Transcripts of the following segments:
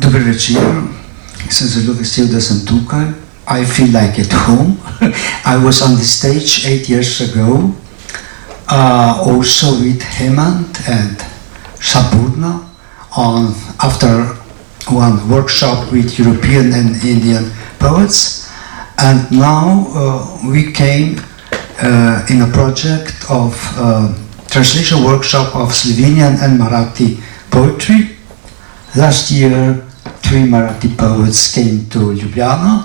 Dober večer, sem zelo vesel, da sem tukaj. I feel like at home. I was on the stage 8 years ago, also with Hemant and Sapurna, after one workshop with European and Indian poets. And now we came in a project of translation workshop of Slovenian and Marathi poetry. Last year, 3 Marathi poets came to Ljubljana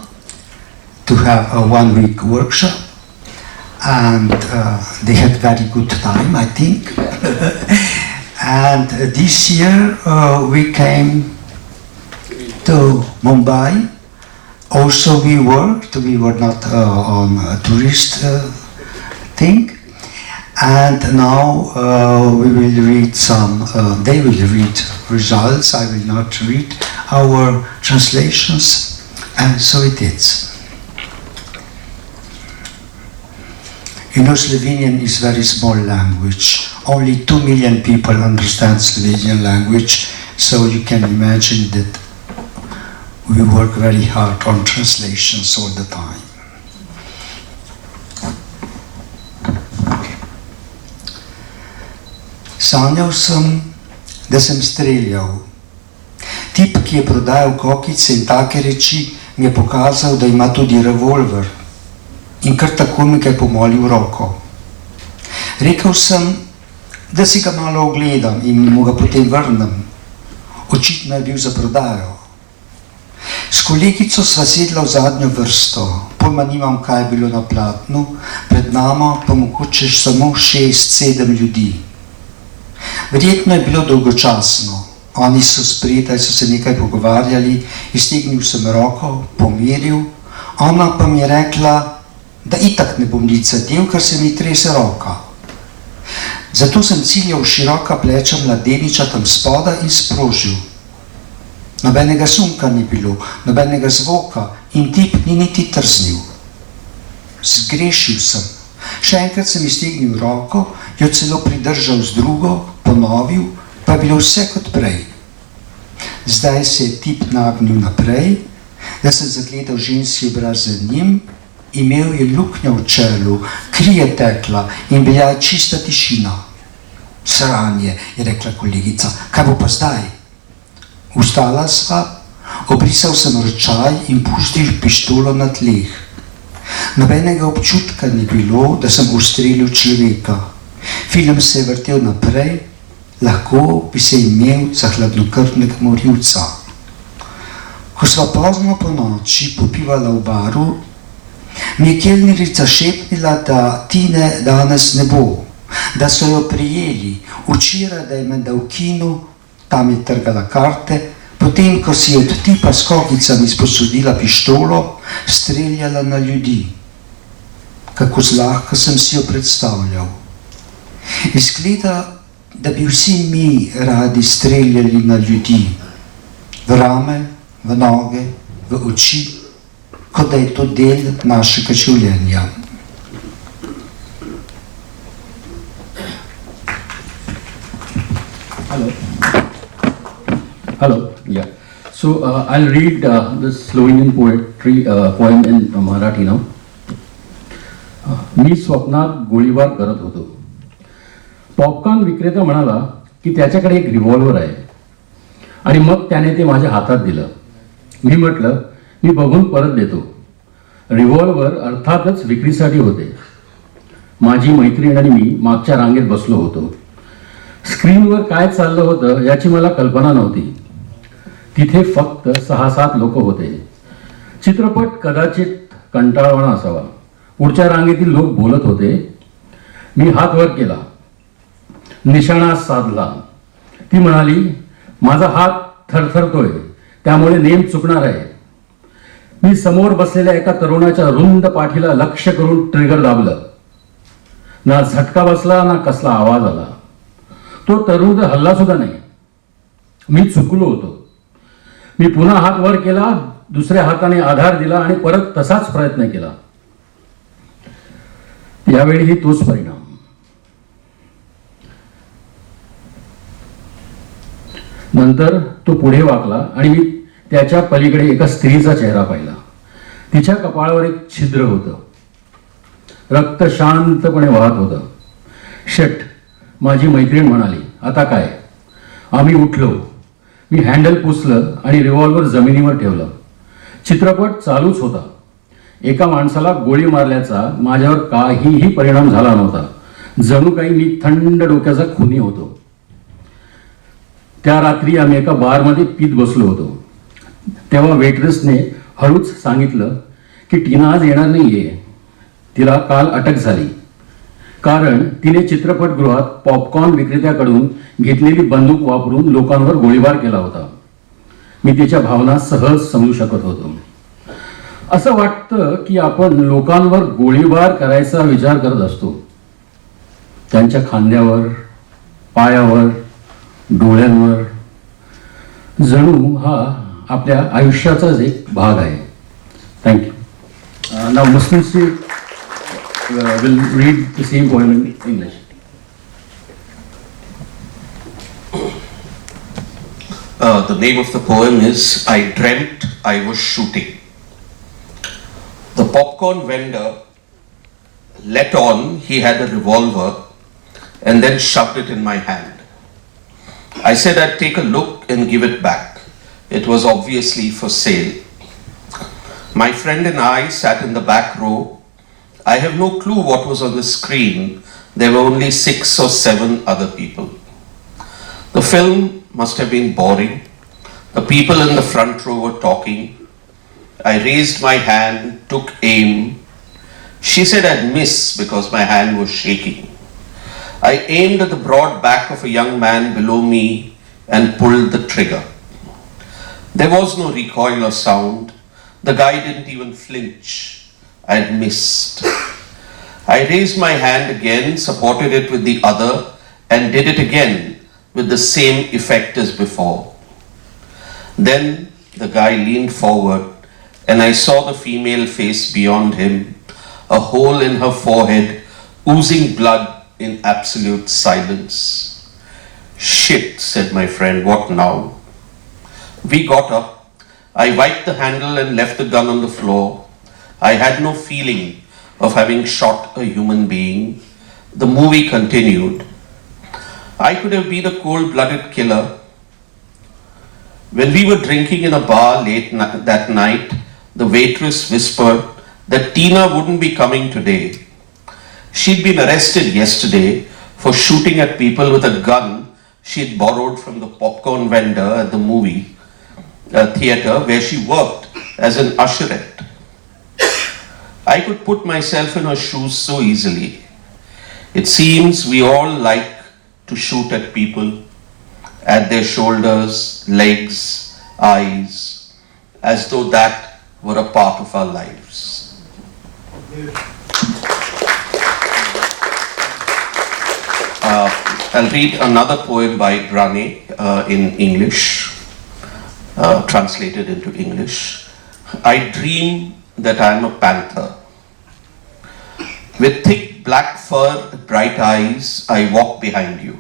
to have a 1-week workshop, and they had very good time, I think. And this year we came to Mumbai. Also we worked, we were not on a tourist thing. And now we will read some, they will read results, I will not read our translations, and so it is. You know, Slovenian is a very small language. Only 2 million people understand Slovenian language, so you can imagine that we work very hard on translations all the time. Sanjal sem, da sem streljal. Tip, ki je prodajal kokice in take reči, mi je pokazal, da ima tudi revolver. In kar tako mi je pomolil roko. Rekel sem, da si ga malo ogledam in mu ga potem vrnem. Očitno je bil za prodajo. S kolegico sva sedla v zadnjo vrsto. Pojma nimam, kaj je bilo na platnu, pred nama pa mogoče samo 6-7 ljudi. Verjetno je bilo dolgočasno. Oni so spredaj, so se nekaj pogovarjali, iztegnil sem roko, pomiril, ona pa mi je rekla, da itak ne bom nič zadev, ker se mi trese roka. Zato sem ciljal široka pleča mladeniča tam spoda in sprožil. Nobenega sunka ni bilo, nobenega zvoka in tip ni niti trznil. Zgrešil sem. Še enkrat sem iztegnil roko, jo celo pridržal z drugo, ponovil, pa je bilo vse kot prej. Zdaj se je tip nagnil naprej, da sem zagledal ženski obraz za njim, imel je luknjo v čelu, kri je tekla in bila je čista tišina. Sranje, je rekla kolegica, kaj bo pa zdaj? Vstala sva, obrisal sem ročaj in pustil pištolo na tleh. Nobenega občutka ni bilo, da sem ustrelil človeka. Film se je vrtel naprej, lahko bi se imel za hladnokrvnega morilca. Ko sva pozno po noči popivala v baru, mi je kelnerica šepnila, da Tine danes ne bo, da so jo prijeli, včeraj, da je menda v kinu, tam je trgala karte, potem, ko si je od tipa s kokicami sposodila pištolo, streljala na ljudi. Kako zlahka sem si jo predstavljal. Izgleda, da bi vsi mi radi streljali na ljudi, v rame, v noge, v oči, kot da je to del našega življenja. Hello, yeah. So I'll read the Slovenian poem in Marathi now. मी स्वप्नात गोळीबार करत होतो. Popcorn विक्रेता म्हणाला की त्याच्याकडे एक revolver आहे आणि मग त्याने ते माझ्या हातात दिलं. मी म्हटलं मी बघून परत देतो. रिव्हॉल्वर अर्थातच विक्रीसाठी होते. माझी मैत्रीण आणि मी मागच्या रांगेत बसलो होतो. स्क्रीनवर काय चाललं होतं याची मला कल्पना नव्हती. तिथे फक्त 6-7 लोक होते. चित्रपट कदाचित कंटाळवाणा असावा. पुढच्या रांगेतील लोक बोलत होते. मी हात वर केला, निशाणा साधला. ती म्हणाली माझा हात थरथरतोय, त्यामुळे नेम चुकणार आहे. मी समोर बसलेल्या एका तरुणाच्या रुंद पाठीला लक्ष करून ट्रिगर दाबलं. ना झटका बसला ना कसला आवाज आला. तो तरुण हल्ला सुद्धा नाही. मी चुकलो होतो. मी पुन्हा हात वर केला, दुसऱ्या हाताने आधार दिला आणि परत तसाच प्रयत्न केला. यावेळीही तोच परिणाम. नंतर तो पुढे वाकला आणि मी त्याच्या पलीकडे एका स्त्रीचा चेहरा पाहिला. तिच्या कपाळावर एक छिद्र होतं. रक्त शांतपणे वाहत होतं. शेट, माझी मैत्रीण म्हणाली, आता काय? आम्ही उठलो. मी हँडल पुसलं आणि रिव्हॉल्वर जमिनीवर ठेवलं. चित्रपट चालूच होता. एका माणसाला गोळी मारल्याचा माझ्यावर काहीही परिणाम झाला नव्हता. जणू काही मी थंड डोक्याचा खुनी होतो. त्या रात्री आम्ही एका बारमध्ये पीत बसलो होतो. तेव्हा वेट्रेसने हळूच सांगितलं की टीना आज येणार नाहीये. तिला काल अटक झाली कारण तिने चित्रपटगृहात पॉपकॉर्न विक्रेत्याकडून घेतलेली बंदूक वापरून लोकांवर गोळीबार केला होता. मी तिच्या भावना सहज समजू शकत होतो. असं वाटतं की आपण लोकांवर गोळीबार करायचा विचार करत असतो. त्यांच्या खांद्यावर, पायावर, डोळ्यांवर. जणू हा आपल्या आयुष्याचाच एक भाग आहे. थँक्यू. नाव Mustansir will read the same poem in English. The name of the poem is I Dreamt I Was Shooting. The popcorn vendor let on he had a revolver and then shoved it in my hand. I said I'd take a look and give it back. It was obviously for sale. My friend and I sat in the back row. I have no clue what was on the screen. There were only 6 or 7 other people. The film must have been boring. The people in the front row were talking. I raised my hand, took aim. She said I'd miss because my hand was shaking. I aimed at the broad back of a young man below me and pulled the trigger. There was no recoil or sound. The guy didn't even flinch. I'd missed. I raised my hand again, supported it with the other, and did it again with the same effect as before. Then the guy leaned forward, and I saw the female face beyond him, a hole in her forehead, oozing blood in absolute silence. Shit, said my friend, what now? We got up. I wiped the handle and left the gun on the floor. I had no feeling of having shot a human being. The movie continued. I could have been a cold-blooded killer. When we were drinking in a bar late that night, the waitress whispered that Tina wouldn't be coming today. She'd been arrested yesterday for shooting at people with a gun she'd borrowed from the popcorn vendor at the movie theater where she worked as an usherette. I could put myself in her shoes so easily. It seems we all like to shoot at people, at their shoulders, legs, eyes, as though that were a part of our lives. I'll read another poem by Brane in English, translated into English. I dream that I am a panther. With thick black fur, bright eyes, I walk behind you.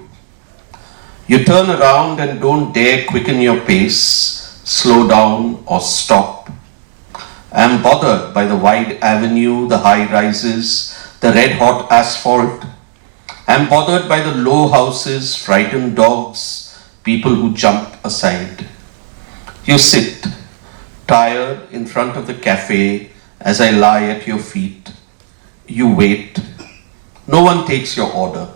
You turn around and don't dare quicken your pace, slow down or stop. I am bothered by the wide avenue, the high rises, the red hot asphalt. I am bothered by the low houses, frightened dogs, people who jump aside. You sit, tired in front of the cafe as I lie at your feet. You wait. No one takes your order.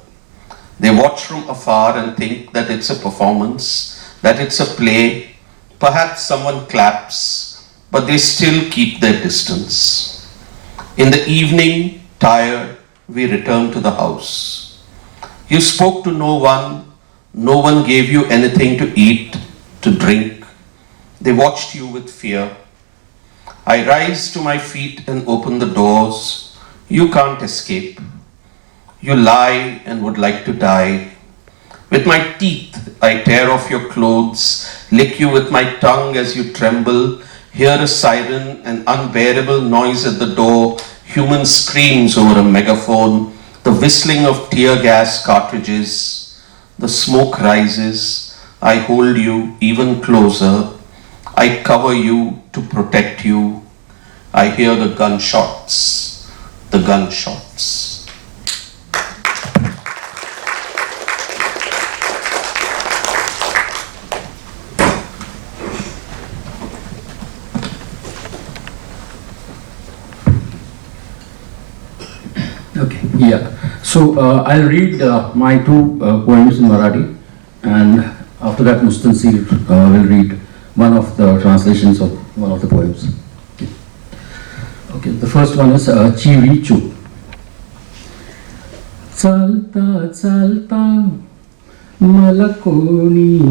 They watch from afar and think that it's a performance, that it's a play. Perhaps someone claps, but they still keep their distance. In the evening, tired, we return to the house. You spoke to no one gave you anything to eat, to drink. They watched you with fear. I rise to my feet and open the doors. You can't escape. You lie and would like to die. With my teeth, I tear off your clothes, lick you with my tongue as you tremble, hear a siren, an unbearable noise at the door, human screams over a megaphone, the whistling of tear gas cartridges. The smoke rises. I hold you even closer. I cover you to protect you. I hear the gunshots, the gunshots. Okay, yeah. So I'll read my two poems in Marathi, and after that Mustansir will read one of the translations of one of the poems. Okay, the first one is Chivi Chu. Chalta chalta malakoni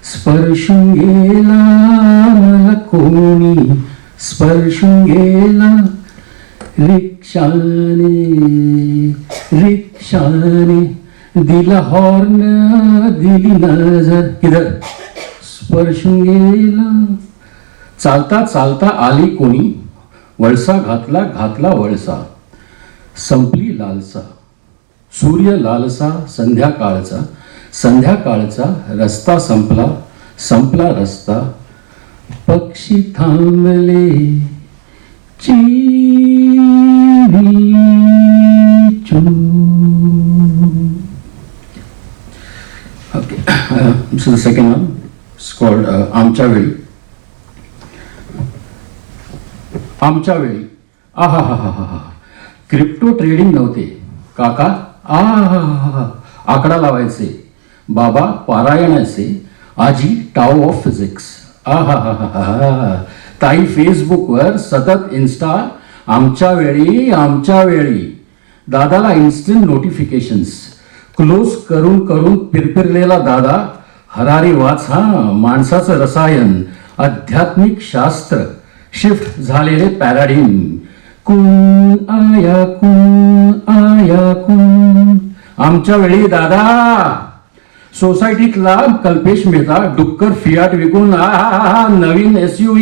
sparshungela malakoni sparshungela रिक्षाने दिला horn दिली नजर किधर स्पर्शून गेला चालता चालता आली कोणी वळसा घातला वळसा संपली लालसा सूर्य लालसा संध्याकाळचा रस्ता संपला रस्ता पक्षी थांबले Okay, so the second one is called आमच्या वेळी. आमच्या वेळी आहा क्रिप्टो ट्रेडिंग नव्हते काका आकडा लावायचे बाबा पारायणाचे आजी टाव ऑफ फिजिक्स ताई फेसबुकवर सतत इन्स्टा आमच्या वेळी दादाला इन्स्टंट नोटिफिकेशन्स क्लोज करून पिरपिरलेला दादा हरारी वाच माणसाचं रसायन आध्यात्मिक शास्त्र शिफ्ट झालेले पॅराडिम कुण आया आमच्या वेळी दादा सोसायटीतला कल्पेश मेहता डुक्कर फियाट विकून नवीन SUV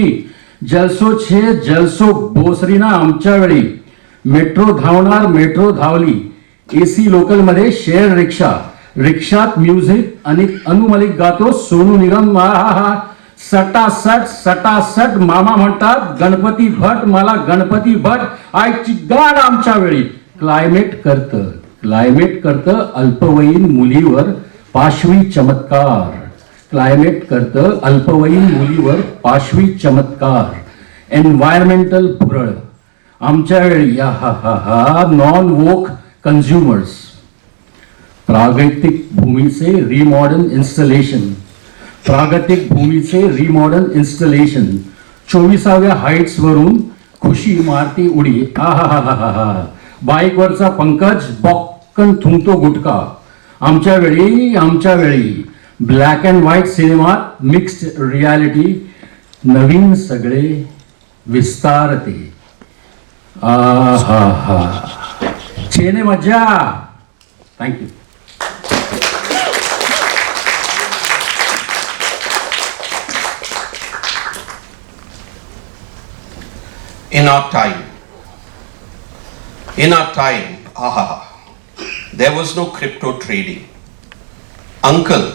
जलसो बोसरीना आमच्या वेळी मेट्रो धावली AC लोकल मध्ये शेअर रिक्षात म्युझिक आणि अनुमलिक गातो सोनू निगम सटासट मामा म्हणतात गणपती भट आयची गाड आमच्या वेळी क्लायमेट करतं अल्पवयीन मुलीवर पाशवी चमत्कार एन्व्हायरमेंटल भुरळ आमच्या वेळी नॉन वोक कन्झ्युमर्स प्रागतिक भूमीचे रिमॉडर्न इन्स्टलेशन 24व्या हाइट्स वरून खुशी मारती उडी बाईकवरचा पंकज बॉक्कन थुंकतो गुटखा आमच्या वेळी ब्लॅक अँड व्हाईट सिनेमात मिक्स्ड रियालिटी नवीन सगळे विस्तारते छेने मज्जा. Thank you. In our time, there was no crypto trading. Uncle,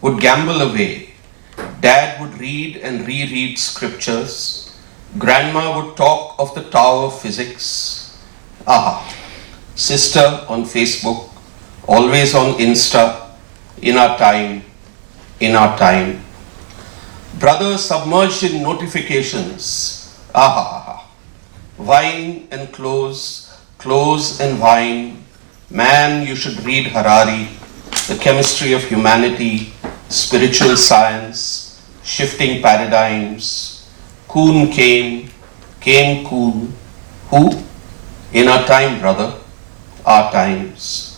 would gamble away. Dad would read and reread scriptures. Grandma would talk of the Tower of Physics. Sister on Facebook, always on Insta. In our time. Brother submerged in notifications. Wine and close and wine. Man, you should read Harari, The Chemistry of Humanity, Spiritual Science, Shifting Paradigms. Kuhn came Kuhn. Who? In our time, brother, our times.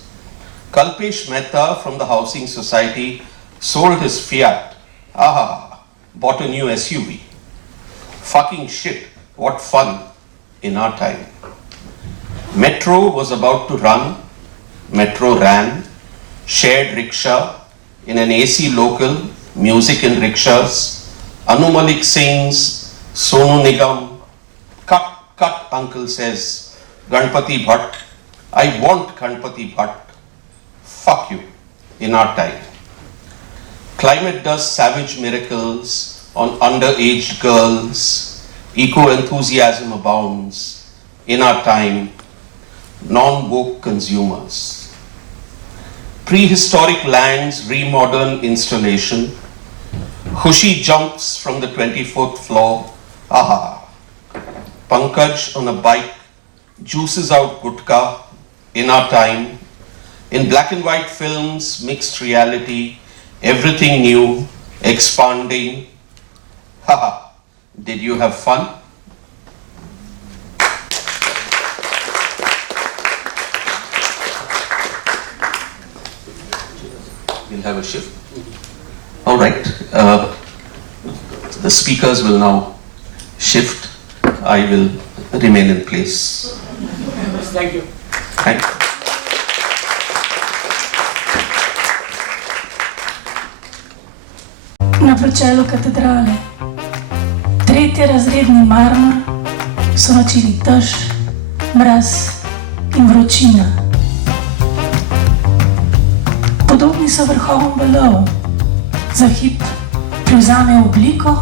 Kalpesh Mehta from the Housing Society sold his Fiat. Bought a new SUV. Fucking shit, what fun in our time. Metro was about to run. Metro ran. Shared rickshaw in an AC local. Music in rickshaws. Anu Malik sings. Sonu Nigam. Cut, uncle says. Ganpati Bhatt. I want Ganpati Bhatt. Fuck you in our time. Climate does savage miracles on underaged girls. Eco-enthusiasm abounds in our time. Non-woke consumers. Prehistoric lands re-modern installation. Khushi jumps from the 24th floor. Aha. Pankaj on a bike juices out gutka in our time. In black and white films, mixed reality, everything new, expanding. Haha. Did you have fun? We'll have a shift. All right. The speakers will now shift. I will remain in place. Thank you. Thank you. Na pročelu katedrale, tretjerazredni marmor, so nočili dež, mraz in vročina. Podobni so vrhovom valov, za hip privzamejo obliko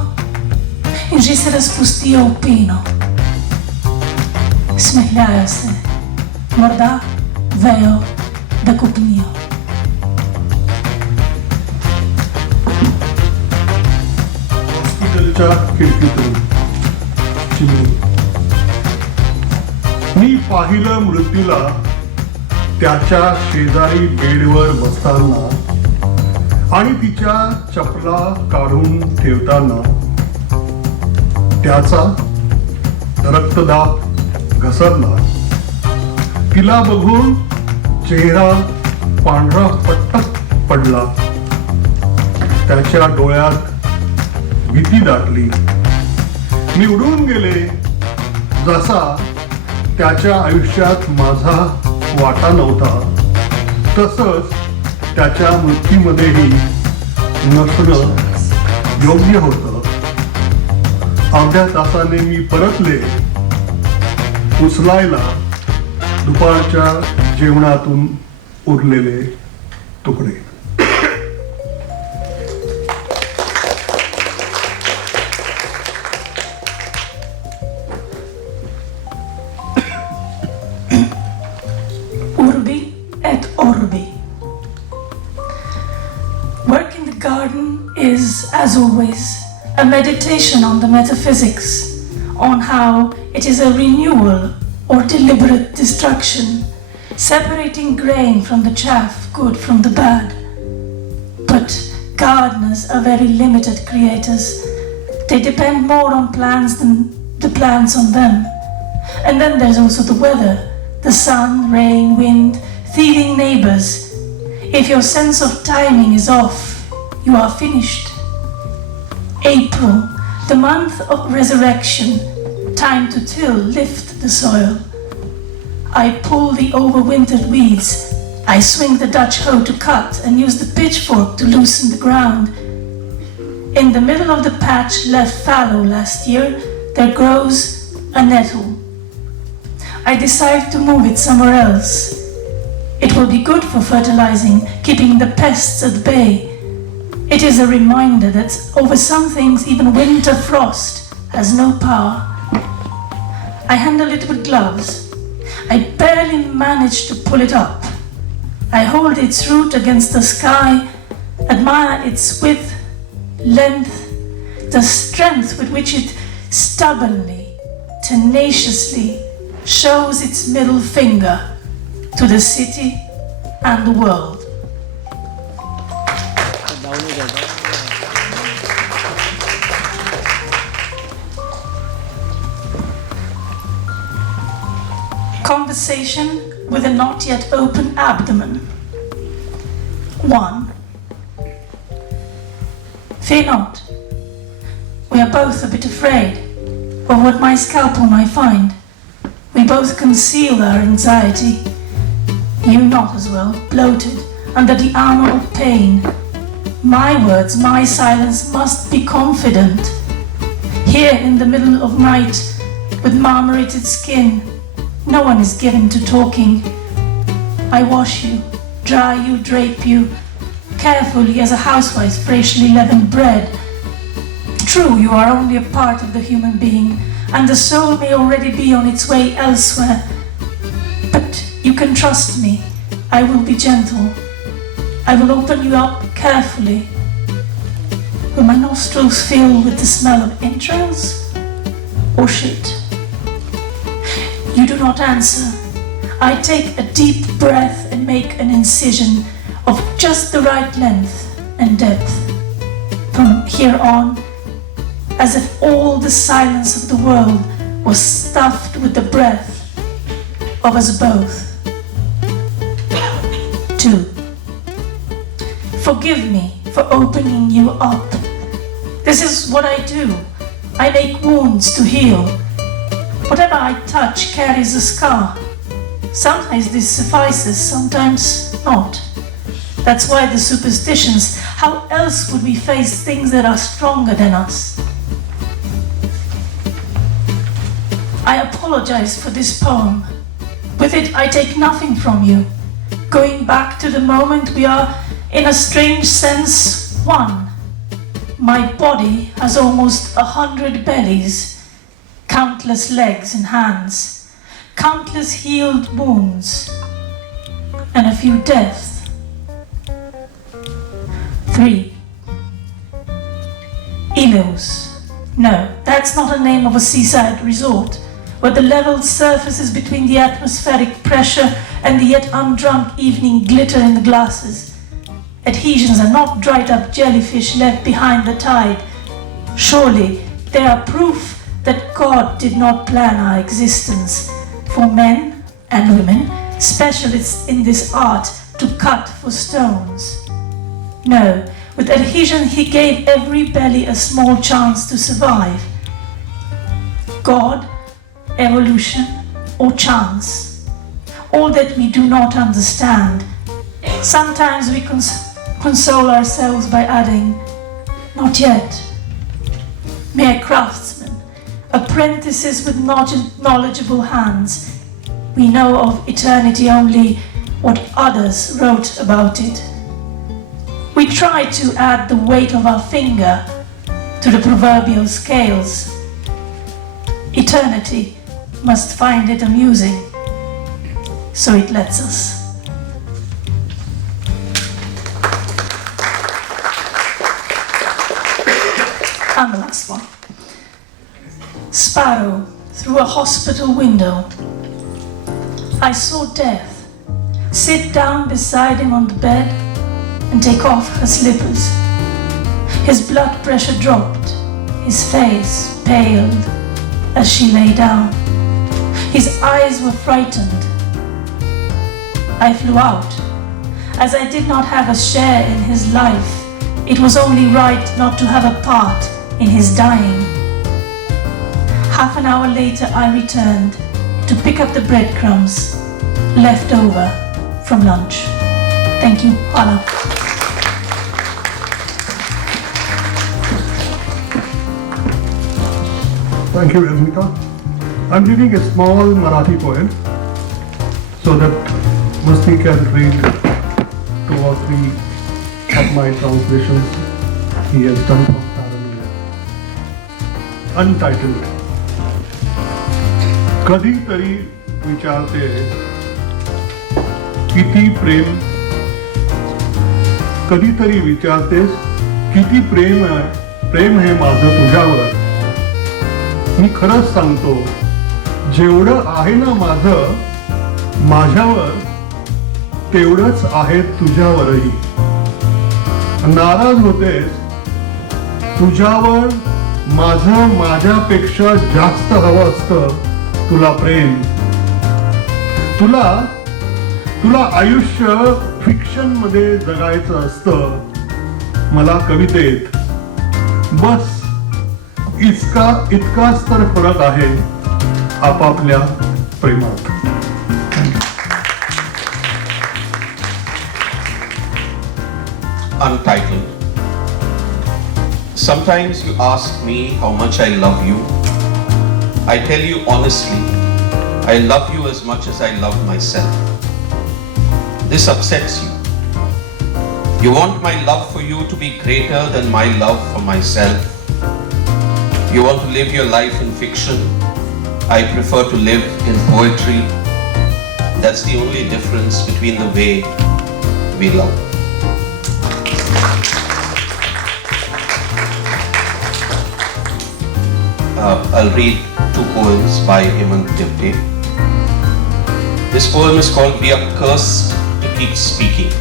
in že se razpustijo v peno. Smehljajo se, morda vejo, da kopnijo. हॉस्पिटलच्या खिडकीतून चिमणी. मी पाहिलं मृत्यूला त्याच्या शेजारी बेडवर बसताना आणि तिच्या चपला काढून ठेवताना. त्याचा रक्तदाब घसरला. तिला बघून चेहरा पांढरा पट्टक पडला. त्याच्या डोळ्यात भीती दाटली. मी उडून गेले. जसा त्याच्या आयुष्यात माझा वाटा नव्हता, तसंच त्याच्या मृत्यूमध्येही नसणं योग्य होतं. अर्ध्या तासाने मी परतले. उचलायला दुपारच्या जेवणातून उरलेले तुकडे. As always, a meditation on the metaphysics, on how it is a renewal or deliberate destruction, separating grain from the chaff, good from the bad. But gardeners are very limited creators. They depend more on plants than the plants on them. And then there's also the weather, the sun, rain, wind, thieving neighbors. If your sense of timing is off, you are finished. April, the month of resurrection, time to till, lift the soil. I pull the overwintered weeds. I swing the Dutch hoe to cut and use the pitchfork to loosen the ground. In the middle of the patch left fallow last year, there grows a nettle. I decide to move it somewhere else. It will be good for fertilizing, keeping the pests at bay. It is a reminder that over some things even winter frost has no power. I handle it with gloves. I barely manage to pull it up. I hold its root against the sky, admire its width, length, the strength with which it stubbornly, tenaciously shows its middle finger to the city and the world. Conversation with a not yet open abdomen. 1. Fear not. We are both a bit afraid of what my scalpel might find. We both conceal our anxiety. You not as well, bloated under the armor of pain. My words, my silence must be confident. Here in the middle of night, with marmorated skin, no one is given to talking. I wash you, dry you, drape you, carefully as a housewife freshly leavened bread. True, you are only a part of the human being, and the soul may already be on its way elsewhere. But you can trust me. I will be gentle. I will open you up carefully. Will my nostrils fill with the smell of entrails or shit? You do not answer. I take a deep breath and make an incision of just the right length and depth. From here on, as if all the silence of the world was stuffed with the breath of us both. 2. Forgive me for opening you up. This is what I do. I make wounds to heal. Whatever I touch carries a scar. Sometimes this suffices, sometimes not. That's why the superstitions, how else would we face things that are stronger than us? I apologize for this poem. With it, I take nothing from you. Going back to the moment we are, in a strange sense, one. My body has almost 100 bellies, countless legs and hands, countless healed wounds, and a few deaths. 3. Ilos. No, that's not a name of a seaside resort, where the level surfaces between the atmospheric pressure and the yet undrunk evening glitter in the glasses. Adhesions are not dried up jellyfish left behind the tide. Surely they are proof that God did not plan our existence. For men and women, specialists in this art to cut for stones. No, with adhesion he gave every belly a small chance to survive. God, evolution, or chance, all that we do not understand. Sometimes we console ourselves by adding, not yet. Mere craftsmen, apprentices with knowledgeable hands, we know of eternity only what others wrote about it. We try to add the weight of our finger to the proverbial scales. Eternity must find it amusing, so it lets us. And the last one. Sparrow through a hospital window. I saw death sit down beside him on the bed and take off her slippers. His blood pressure dropped, his face paled as she lay down. His eyes were frightened. I flew out. As I did not have a share in his life, it was only right not to have a part in his dying. Half an hour later I returned to pick up the breadcrumbs left over from lunch. Thank you. Hvala. Thank you, Veronika. I'm reading a small Marathi poem so that Musti can read 2 or 3 of my translations he has done from Taranula. Untitled. कधीतरी विचारते किती प्रेम, कधीतरी विचारतेस किती प्रेम आहे माझं तुझ्यावर. मी खरंच सांगतो, जेवढं आहे ना माझं माझ्यावर तेवढंच आहे तुझ्यावरही. नाराज होतेस तुझ्यावर माझं माझ्यापेक्षा जास्त हवं असतं तुला प्रेम. तुला आयुष्य फिक्शन मध्ये जगायचं असतं, मला कवितेत. बस इतकाच तर फरक आहे आपापल्या प्रेमात. Untitled. Sometimes you ask me how much I love you. I tell you honestly, I love you as much as I love myself. This upsets you. You want my love for you to be greater than my love for myself. You want to live your life in fiction. I prefer to live in poetry. That's the only difference between the way we love. I'll read 2 poems by Hemant. This poem is called "We Are Cursed to Keep Speaking."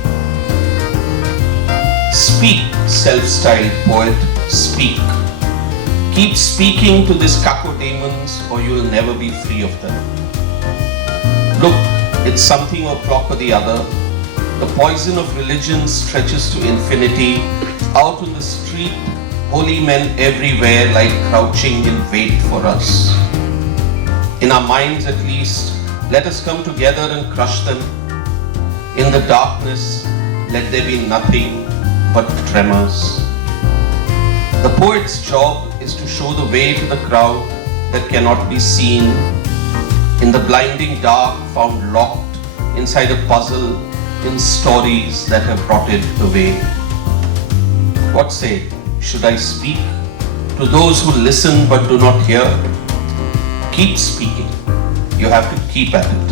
Speak, self-styled poet, speak. Keep speaking to these cacodemons or you'll never be free of them. Look, it's something o'clock or the other. The poison of religion stretches to infinity. Out on the street, holy men everywhere lie crouching in wait for us. In our minds at least, let us come together and crush them. In the darkness, let there be nothing but tremors. The poet's job is to show the way to the crowd that cannot be seen. In the blinding dark, found locked inside a puzzle in stories that have rotted away. What say? Should I speak to those who listen but do not hear? Keep speaking. You have to keep at it.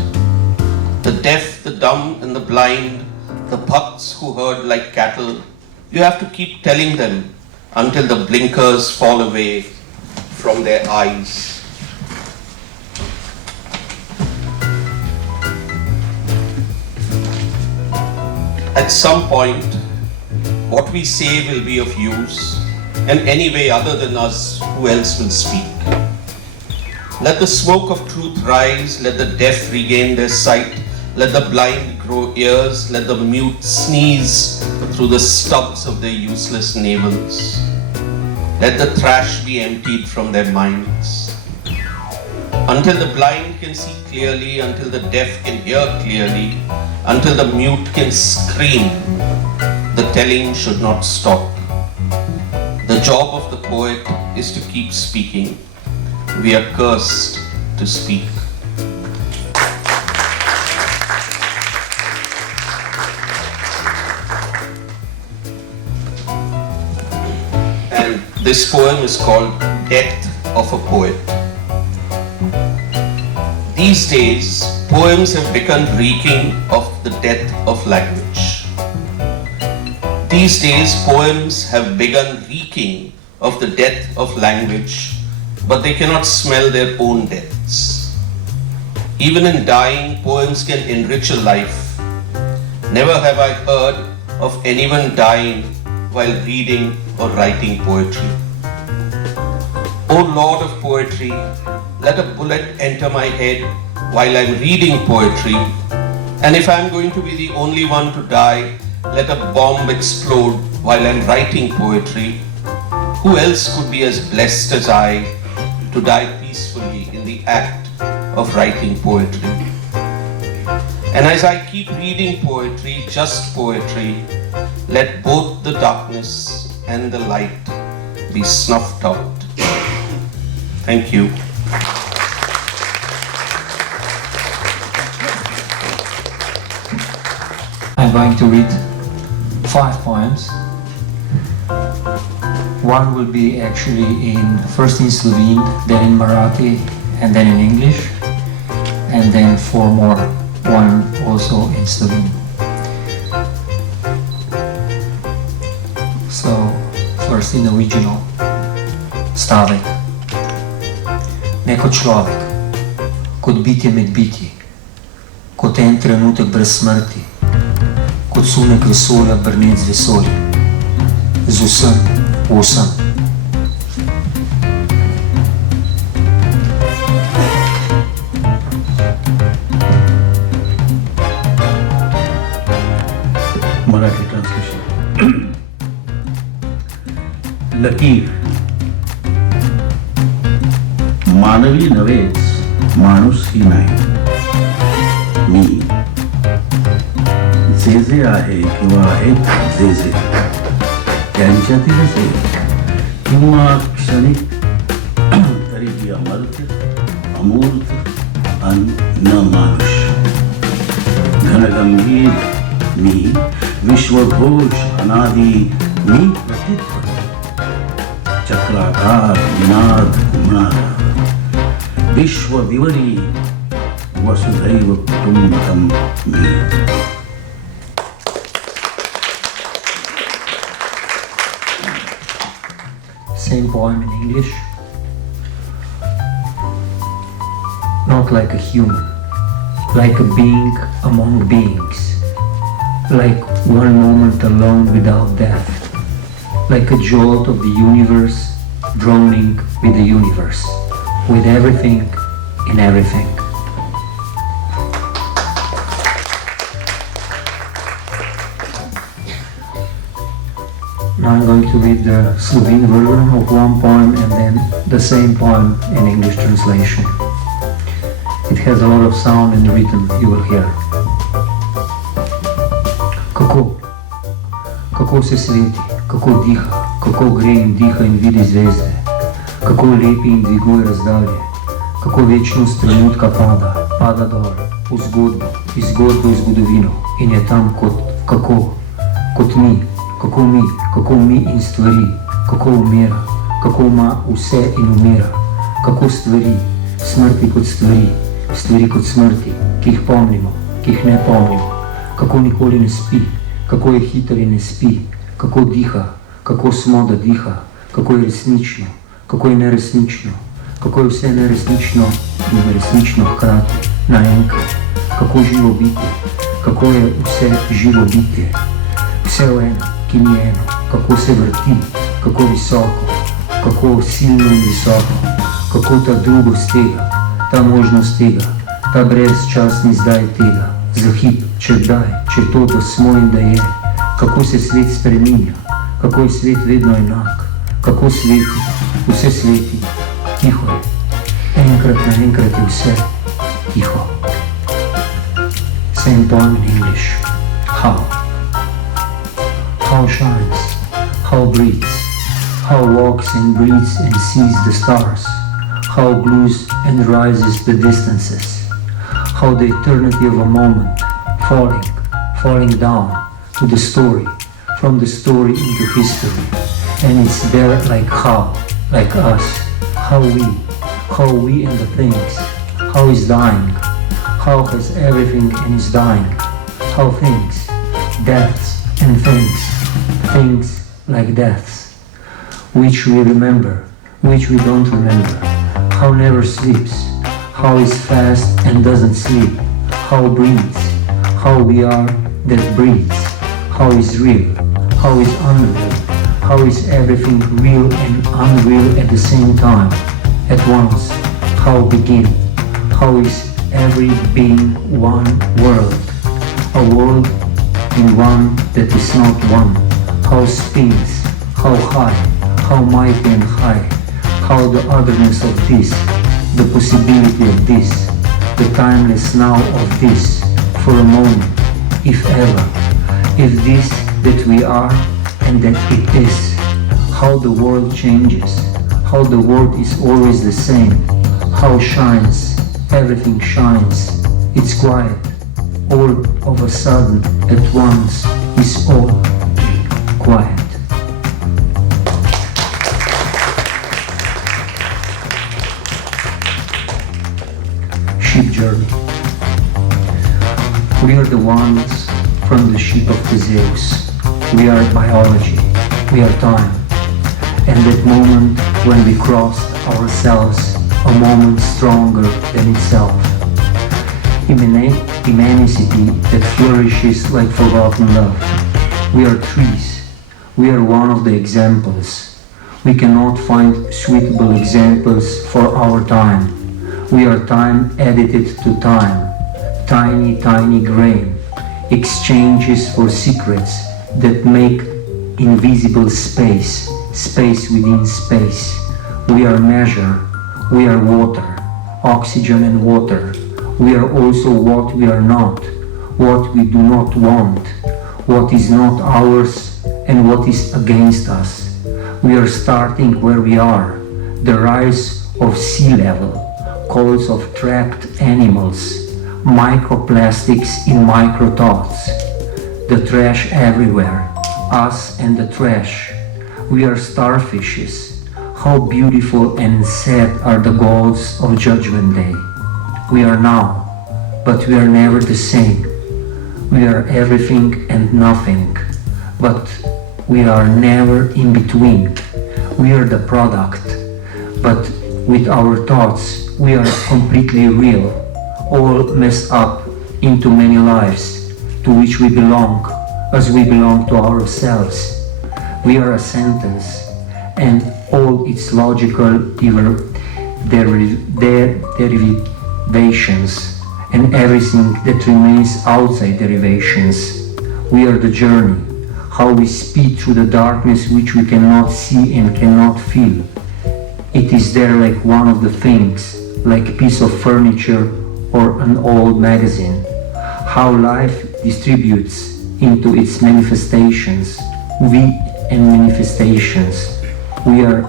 The deaf, the dumb, and the blind, the bhakts who herd like cattle, you have to keep telling them until the blinkers fall away from their eyes. At some point, what we say will be of use, and anyway other than us, who else will speak? Let the smoke of truth rise, let the deaf regain their sight, let the blind grow ears, let the mute sneeze through the stubs of their useless navels. Let the trash be emptied from their minds. Until the blind can see clearly, until the deaf can hear clearly, until the mute can scream, the telling should not stop. The job of the poet is to keep speaking. We are cursed to speak. And this poem is called Death of a Poet. These days, poems have begun reeking of the death of language. These days, poems have begun reeking of the death of language, but they cannot smell their own deaths. Even in dying, poems can enrich a life. Never have I heard of anyone dying while reading or writing poetry. O Lord of poetry, let a bullet enter my head while I'm reading poetry, and if I'm going to be the only one to die, let a bomb explode while I'm writing poetry. Who else could be as blessed as I to die peacefully in the act of writing poetry? And as I keep reading poetry, just poetry, let both the darkness and the light be snuffed out. Thank you. I'm going to read 5 poems. One will be actually first in Slovene, then in Marathi, and then in English, and then 4 more, one also in Slovene. So, first in original, stavek. Neko človek, kot bitje med bitji, kot en trenutek brez smrti, kot sunek vesolja brnet z vesoljem, z vsem, vsem. Marathi translation. लकीर मानवी नव्हेच माणूसही नाही. मी जे जे आहे किंवा आहेत जे जे त्यांच्यातीलच एक किंवा क्षणिक तरीही अमर्त्य अमूर्त आणि न मानुष घनगंभीर मी विश्वघोष अनादि मी प्रतिध्वनि चक्राकार निनाद मृणाल विश्व विवरी वसुधैव कुटुम्बकम मी. Same poem in English. Not like a human, like a being among beings, like one moment alone without death, like a jolt of the universe droning with the universe, with everything in everything. Now I'm going to read the Slovene version of one poem and then the same poem in English translation. It has a lot of sound and rhythm you will hear. Kako se sveti, kako diha, kako gre in diha in vidi zvezde, kako lepi in dviguje razdalje, kako večnost trenutka pada dol, v zgodbo, iz zgodbo v zgodovino in je tam kot mi, kako mi in stvari, kako umira, kako ima vse in umira, kako stvari, smrti kot stvari, stvari kot smrti, ki jih pomnimo, ki jih ne pomnimo, kako nikoli ne spi, kako je hiter in ne spi, kako diha, kako smo, da diha, kako je resnično, kako je neresnično, kako je vse neresnično in resnično hkrati, naenkrat, kako živo biti, kako je vse živo biti, vse v eno, ki ni eno, kako se vrti, kako visoko, kako silno in visoko, kako ta drugost tega, ta možnost tega, ta brezčasni zdaj tega, za hip, če daj, če to, da smo in da je, kako se svet spreminja, kako je svet vedno enak, kako sveti, vse sveti, tiho je, enkrat naenkrat je vse tiho. Same poem in English. How shines, how breathes, how walks and breathes and sees the stars, how glues and rises the distances, how the eternity of a moment, falling down to the story, from the story into history, and it's there like how, like us, how we and the things, how is dying, how has everything and is dying, how things, deaths and things like deaths, which we remember, which we don't remember, how never sleeps, how is fast and doesn't sleep, how breathes, how we are that breathes, how is real, how is unreal, how is everything real and unreal at the same time, at once, how begin, how is every being one world, a world in one that is not one, how spins, how high, how mighty and high, how the otherness of this, the possibility of this, the timeless now of this, for a moment, if ever, if this that we are and that it is, how the world changes, how the world is always the same, how shines, everything shines, it's quiet, all of a sudden, at once, is all quiet. Ship journey. We are the ones from the ship of Theseus. We are biology. We are time. And that moment when we crossed ourselves, a moment stronger than itself. Immensity that flourishes like forgotten love. We are trees. We are one of the examples. We cannot find suitable examples for our time. We are time edited to time. Tiny grain. Exchanges for secrets that make invisible space. Space within space. We are measure. We are water. Oxygen and water. We are also what we are not, what we do not want, what is not ours and what is against us. We are starting where we are, the rise of sea level, calls of trapped animals, microplastics in micro thoughts, The trash everywhere, us and the trash. We are starfishes. How beautiful and sad are the goals of Judgment Day. We are now, but we are never the same. We are everything and nothing, but we are never in between. We are the product, but with our thoughts, we are completely real, all messed up into many lives to which we belong, as we belong to ourselves. We are a sentence, and all its logical derivations, and everything that remains outside derivations. We are the journey, how we speed through the darkness which we cannot see and cannot feel. It is there like one of the things, like a piece of furniture or an old magazine. How life distributes into its manifestations, we and manifestations. We are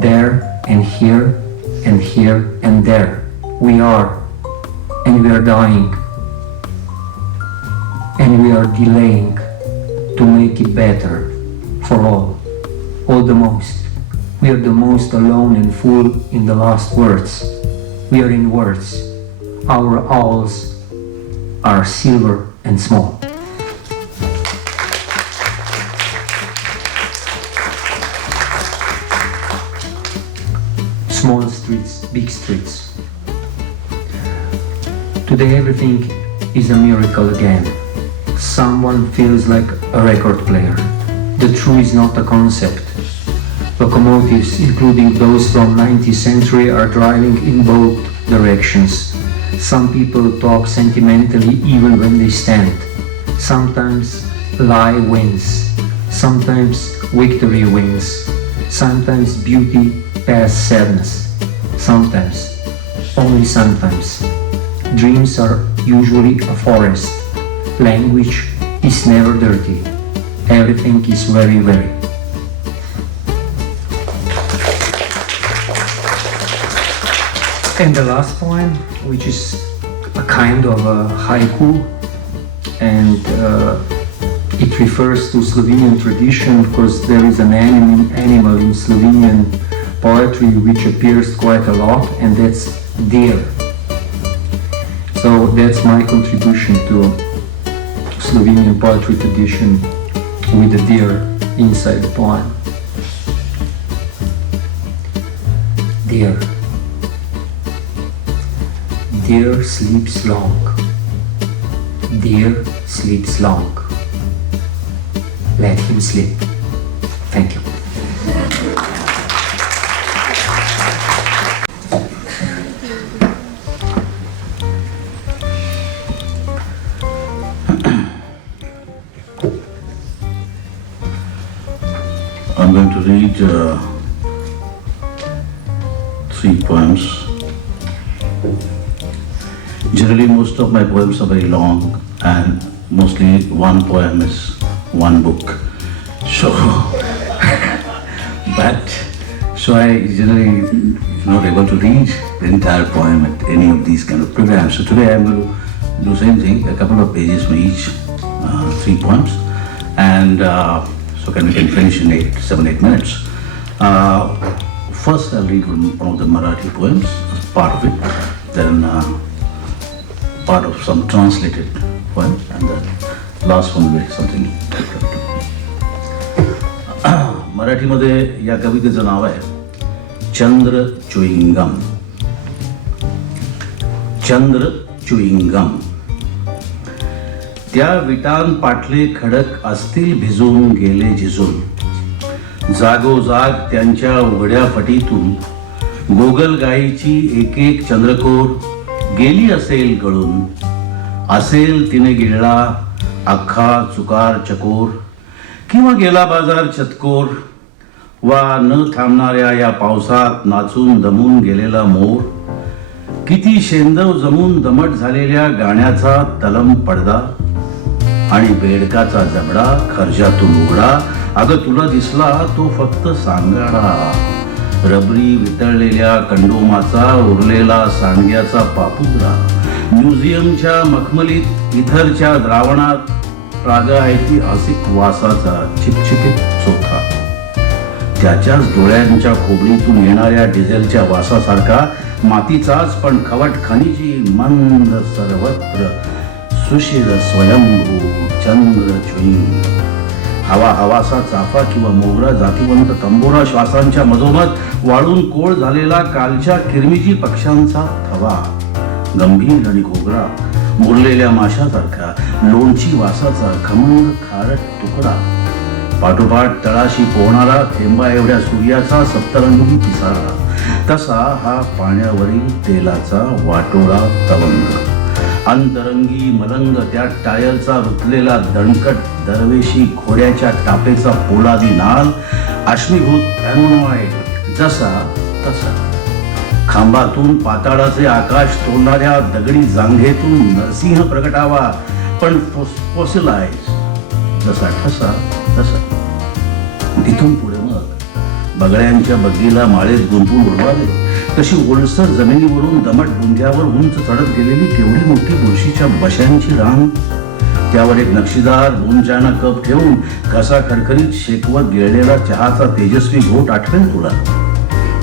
there and here and here and there. We are, and we are dying, and we are delaying to make it better for all the most. We are the most alone and full in the last words. We are in words. Our owls are silver and small. Small streets, big streets. Today everything is a miracle again. Someone feels like a record player. The true is not a concept. Locomotives, including those from 19th century, are driving in both directions. Some people talk sentimentally even when they stand. Sometimes lie wins. Sometimes victory wins. Sometimes beauty passes sadness. Sometimes, only sometimes. Dreams are usually a forest. Language is never dirty. Everything is very, very. And the last poem, which is a kind of a haiku, and it refers to Slovenian tradition because there is an animal in Slovenian poetry which appears quite a lot, and that's deer. So that's my contribution to Slovenian poetry tradition with the deer inside the poem. Deer. Deer sleeps long. Deer sleeps long. Let him sleep. Thank you. I'm going to read 3 poems. Generally, most of my poems are very long, and mostly one poem is one book. So, so I generally not able to read the entire poem at any of these kind of programs. So today I'm going to do the same thing, a couple of pages for each, 3 poems, and so we can finish in 7-8 minutes. First I'll read one of the Marathi poems, part of it, then part of some translated poem, and the last one will be something different. मराठीमध्ये या कवितेचं नाव आहे चंद्र chewing gum. चंद्र chewing gum. त्या विटान पाटले खडक असतील भिजून गेले झिजून. जागोजाग त्यांच्या उघड्या फटीतून गोगलगाईची एक एक चंद्रकोर गेली असेल गळून. असेल तिने गिळला अख्खा चुकार चकोर, किंवा गेला बाजार चतकोर, वा न थांबणाऱ्या या पावसात नाचून दमून गेलेला मोर. किती शेंदव जमून दमट झालेल्या गाण्याचा तलम पडदा, आणि बेडकाचा जबडा खर्जातून उघडा. अगं तुला दिसला तो फक्त सांगाडा. रबरी वितळलेल्या कंडोमाचा उरलेला सांडग्याचा पापुद्रा. म्युझियमच्या मखमलीत इथरच्या द्रावणात प्रागैतिहासिक वासाचा चिपचिपीत चोथा. त्याच्याच डोळ्यांच्या खोबडीतून येणाऱ्या डिझेलच्या वासासारखा मातीचाच पण खवट खनिजी मंद सर्वत्र सुशील स्वयंभू चंद्र चुईन. हवा हवासा चाफा किंवा मोगरा जातीवंत तंबोरा श्वासांच्या मधोमध वाळून कोळ झालेला कालच्या किरमिजी पक्ष्यांचा थवा. गंभीर आणि घोगरा मुरलेल्या माशासारखा लोणची वासाचा खमंग खारट तुकडा. पाठोपाठ तळाशी पोहणारा थेंबा एवढ्या सूर्याचा सप्तरंगी पिसारा. तसा हा पाण्यावरील तेलाचा वाटोळा तवंग. अंतरंगी मलंग त्या टायरचा रुतलेला दणकट दरवेशी घोड्याच्या टापेचा पोलादी नाल. अश्मीभूत ॲमोनॉइड जसा तसा. खांबातून पाताळाचे आकाश तोडणाऱ्या दगडी जांघेतून नरसिंह प्रगटावा पण फॉसिलाइज जसा ठसा तसा. तिथून पुढे मग बगळ्यांच्या बग्गीला माळेत गुंतवून उडवावे तशी ओलसर जमिनीवरून दमट बुंध्यावर उंच चढत गेलेली केवढी मोठी बुरशीच्या बशांची रांग. त्यावर एक नक्षीदार गुंजाना कप ठेवून घसा खरखरीत शेकवत गिळलेला चहाचा तेजस्वी घोट आठवेल तुला.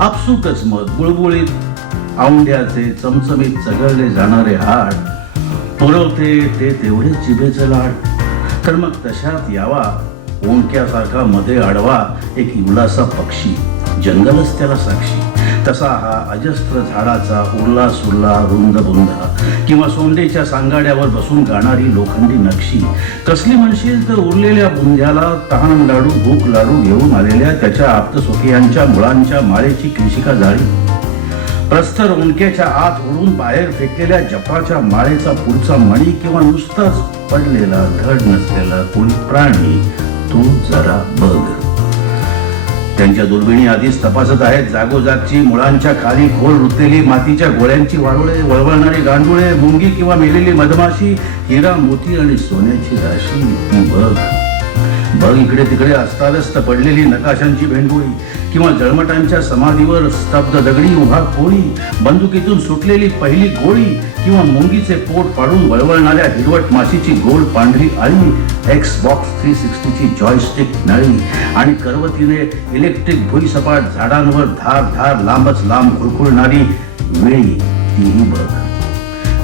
आपसुकच मग बुळबुळीत औंढ्याचे चमचमीत चघळले जाणारे हाड पुरवते ते तेवढे जिभेचे लाड. तर मग तशात यावा ओंडक्यासारखा मध्ये आडवा एक इवलासा पक्षी. जंगलच त्याला साक्षी. तसा हा अजस्त्र झाडाचा उरला सुरला रुंद बुंदा किंवा सोंडेच्या सांगाड्यावर बसून गाणारी लोखंडी नक्षी. कसली म्हणशील तर उरलेल्या बुंध्याला तहान लाडू भूक लाडू घेऊन आलेल्या त्याच्या आप्तसोखियांच्या मुळांच्या माळेची केशिका जाळी. प्रस्तर ओंडक्याच्या आत ओढून बाहेर फेकलेल्या जपाच्या माळेचा पुढचा मणी किंवा नुसताच पडलेला धड नसलेला कोणी प्राणी तू जरा बघ. त्यांच्या दुर्बिणी आधीच तपासत आहेत जागोजागची मुळांच्या खाली खोल रुतलेली मातीच्या गोळ्यांची वारुळे, वळवळणारी गांडुळे, मुंगी किंवा मेलेली मधमाशी, हिरा मोती आणि सोन्याची राशी. ती बघ बघ इकडे तिकडे अस्ताव्यस्त पडलेली नकाशांची भेंडुळी किंवा जळमटांच्या समाधीवर स्तब्ध दगडी उभा कोळी, बंदुकीतून सुटलेली पहिली गोळी किंवा मुंगीचे पोट फाडून वळवळणाऱ्या हिरवट माशीची गोल पांढरी आळी, एक्सबॉक्स 360ची जॉयस्टिक नळी आणि करवतीने इलेक्ट्रिक भुईसपाट झाडांवर धार धार लांबच लांब खुळखुळणारी वेळी. तीही बघ.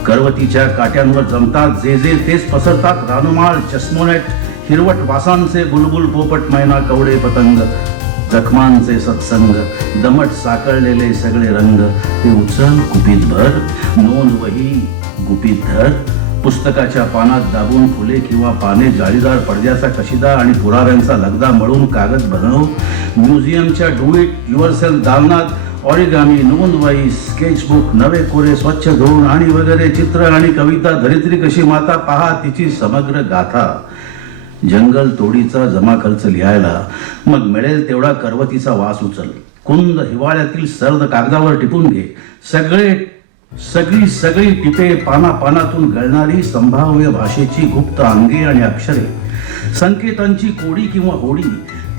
करवतीच्या काट्यांवर जमतात जे जे तेच पसरतात रानुमाळ चष्मोनेट, हिरवट वासांचे बुलबुल पोपट मैना कवडे पतंग, जखमांचे सत्संग, दमट साकळलेले सगळे रंग. ते उचल कुपीत भर, नोंद वही गुपित धर. पुस्तकाच्या पानात दाबून फुले किंवा पाने जाळीदार पडद्याचा कशिदा आणि पुराव्यांचा लगदा मळून कागद बनव. म्युझियमच्या डू इट युअरसेल्फ दालनात ऑरिगामी, नोंदवही, स्केचबुक, नवे कोरे स्वच्छ धुवून आणि वगैरे चित्र आणि कविता. धरित्री कशी माता पहा तिची समग्र गाथा. जंगल तोडीचा जमा खर्च लिहायला मग मिळेल तेवढा करवतीचा वास उचल. कुंद हिवाळ्यातील सर्द कागदावर टिपून घे. सगळी टिपे पानापानातून गळणारी संभाव्य भाषेची गुप्त अंगे आणि अक्षरे. संकेतांची कोडी किंवा होडी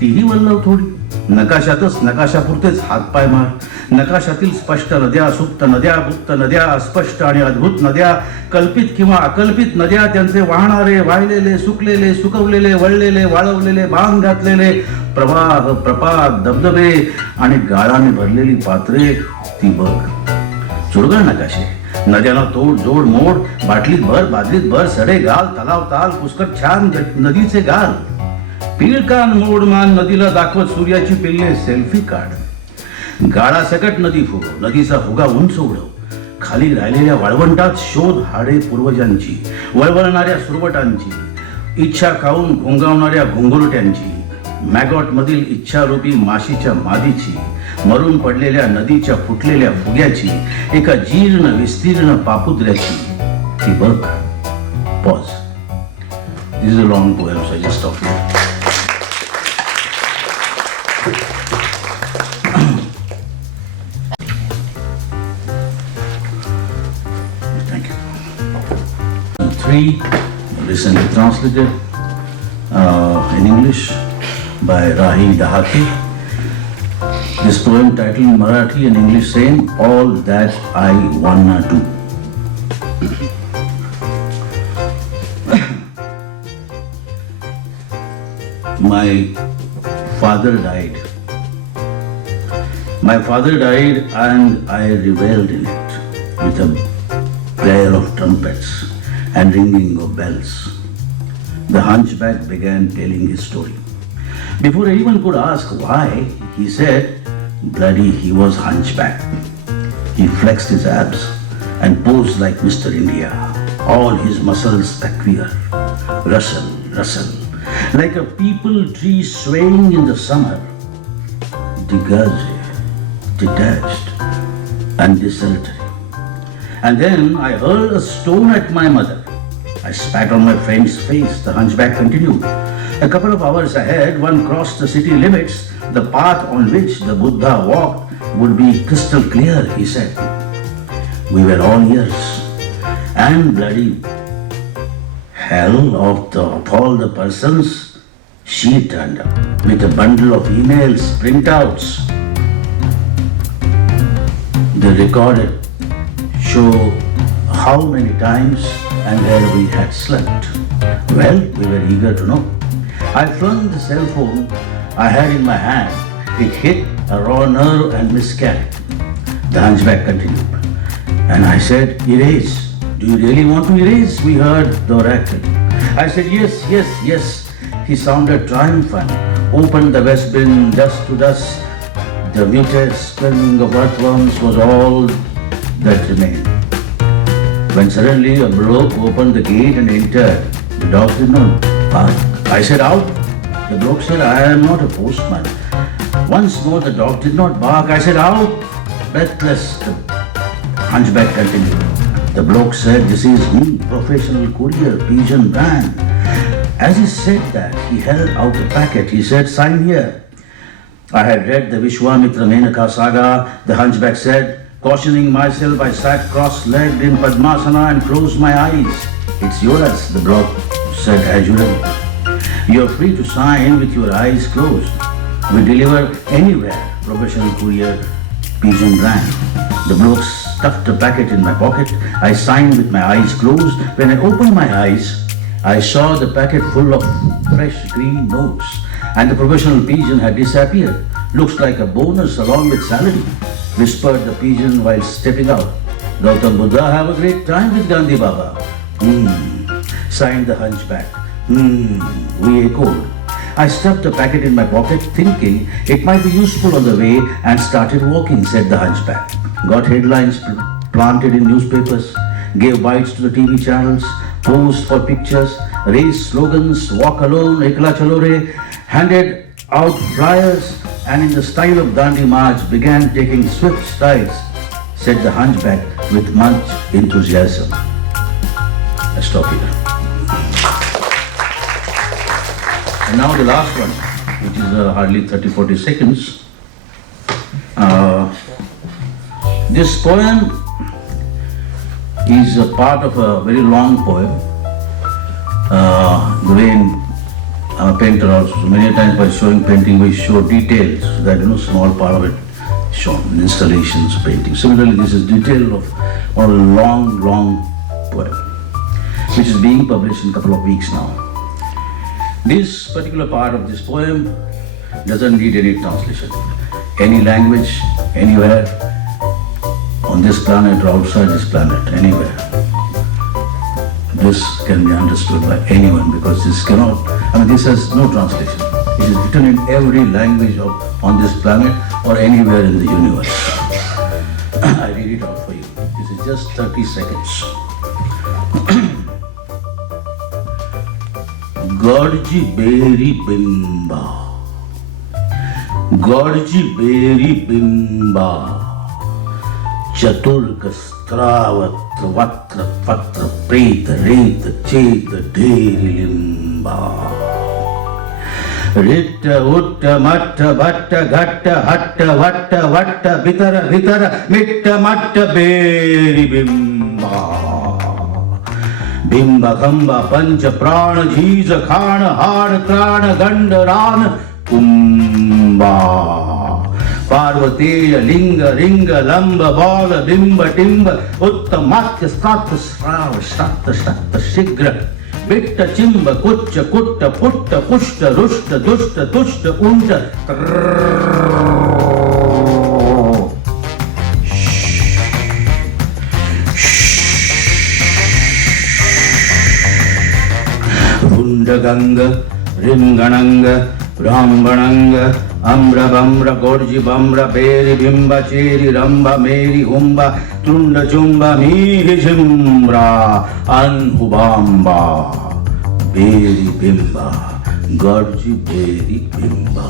तीही वल्लव थोडी. नकाशातच नकाशापुरतेच हातपाय मार. नकाशातील स्पष्ट नद्या, सुप्त नद्या, गुप्त नद्या, अस्पष्ट आणि अद्भुत नद्या, कल्पित किंवा अकल्पित नद्या, त्यांचे वाहणारे, वाहिलेले, सुकलेले, सुकवलेले, वळलेले, वाळवलेले, बांध घातलेले प्रवाह, प्रपात, धबधबे आणि गाळाने भरलेली पात्रे. ती बघ. चुरगळ नकाशे. नद्याला तोड जोड मोड, बाटलीत भर, बादलीत भर, सडे घाल, तलाव ताल, पुष्कळ छान नदीचे गाल. पीळकान मोडमान नदीला दाखवत सूर्याची पिल्ले सेल्फी काढ. गाळासकट नदी फुगव, नदीचा फुगा उंच उडव. खाली राहिलेल्या वाळवंटात शोध हाडे पूर्वजांची, वळवळणाऱ्या सुरवटांची, इच्छा खाऊन घोंगावणाऱ्या घोंगुरट्यांची, मॅगॉट मधील इच्छारूपी माशीच्या मादीची, मरून पडलेल्या नदीच्या फुटलेल्या फुग्याची, एका जीर्ण विस्तीर्ण पापुद्र्याची. ती बघ. Pause. This is a long poem, so just stop here. Recently translated in English by Rahi Dahake. This poem titled in Marathi and English saying All That I Wanna Do. My father died. My father died and I reveled in it with a blare of trumpets and ringing of bells. The hunchback began telling his story. Before anyone could ask why, he said, bloody he was hunchback. He flexed his abs and posed like Mr. India. All his muscles aqueous, rustle, rustle, like a peepal tree swaying in the summer. Degagé, detached and desultory. And then I hurled a stone at my mother. I spat on my friend's face, the hunchback continued. A couple of hours ahead, one crossed the city limits. The path on which the Buddha walked would be crystal clear, he said. We were all ears and bloody. Hell of all the persons, she turned up with a bundle of emails, printouts. The recorded show how many times and where we had slept. Well, we were eager to know. I flung the cell phone I had in my hand. It hit a raw nerve and miscarried. The hunchback continued. And I said, erase. Do you really want to erase? We heard the oracle. I said, yes, yes, yes. He sounded triumphant. Opened the west bin, dust to dust. The muted squirming of earthworms was all that remained. When suddenly a bloke opened the gate and entered, the dog did not bark. I said, out. The bloke said, I am not a postman. Once more the dog did not bark. I said, out. Breathless, the hunchback continued. The bloke said, this is me, professional courier, Pigeon Brane. As he said that, he held out the packet. He said, sign here. I had read the Vishwamitra Menaka saga, the hunchback said. Cautioning myself, I sat cross-legged in Padmasana and closed my eyes. It's yours, the bloke said as usual. You're free to sign with your eyes closed. We deliver anywhere, professional courier, Pigeon Brane. The bloke stuffed the packet in my pocket. I signed with my eyes closed. When I opened my eyes, I saw the packet full of fresh green notes. And the professional pigeon had disappeared. Looks like a bonus along with salary, whispered the pigeon while stepping out. Gautam Buddha, have a great time with Gandhi Baba. Signed the hunchback. We echoed. I stuffed the packet in my pocket thinking it might be useful on the way and started walking, said the hunchback. Got headlines planted in newspapers, gave bites to the TV channels, posed for pictures, raised slogans, walk alone, ekla chalo re, handed out flyers and in the style of Dandi March began taking swift strides, said the hunchback with much enthusiasm. I stop here. And now the last one, which is hardly 30-40 seconds. This poem is a part of a very long poem. The way I'm a painter also, so many times by showing painting we show details, so that small part of it shown, installations, painting. Similarly, this is detail of a long poem, which is being published in a couple of weeks now. This particular part of this poem doesn't need any translation. Any language, anywhere, on this planet or outside this planet, anywhere. This can be understood by anyone because this this has no translation. It is written in every language on this planet or anywhere in the universe. I read it out for you. This is just 30 seconds. Gorji Beri Bimba. Gorji Beri Bimba. Chaturka Stravat Vatra Patra Preta Reta Cheta Deri Limba. Ritta Utta Matta Vatta Gatta Hatta Vatta Vatta Vitara Vitara Mitta Matta Beri Bimba. Bimba Khamba Pancha Prana Jija Khana Hard Krana Ganda Rana Kumbha. Parvateya Linga Ringa Lamba Bala Bimba Timba Utta Matya Stata Srava Stata Stata Shigra बिट्ट चिंब कुच्च कुट्ट पुट्ट पुष्ट रुष्ट दुष्ट तुष्ट उंट रुंडगंग रिंगणंग ब्राह्मणंग अम्र बम्र गोर्जि बम्र पेरि बिंब चेरि रंभ मेरि हुंब तुंड चुंब मीहि झिम्रा अनहुबांबा बेरि बिंबा गर्जि बेरि बिंबा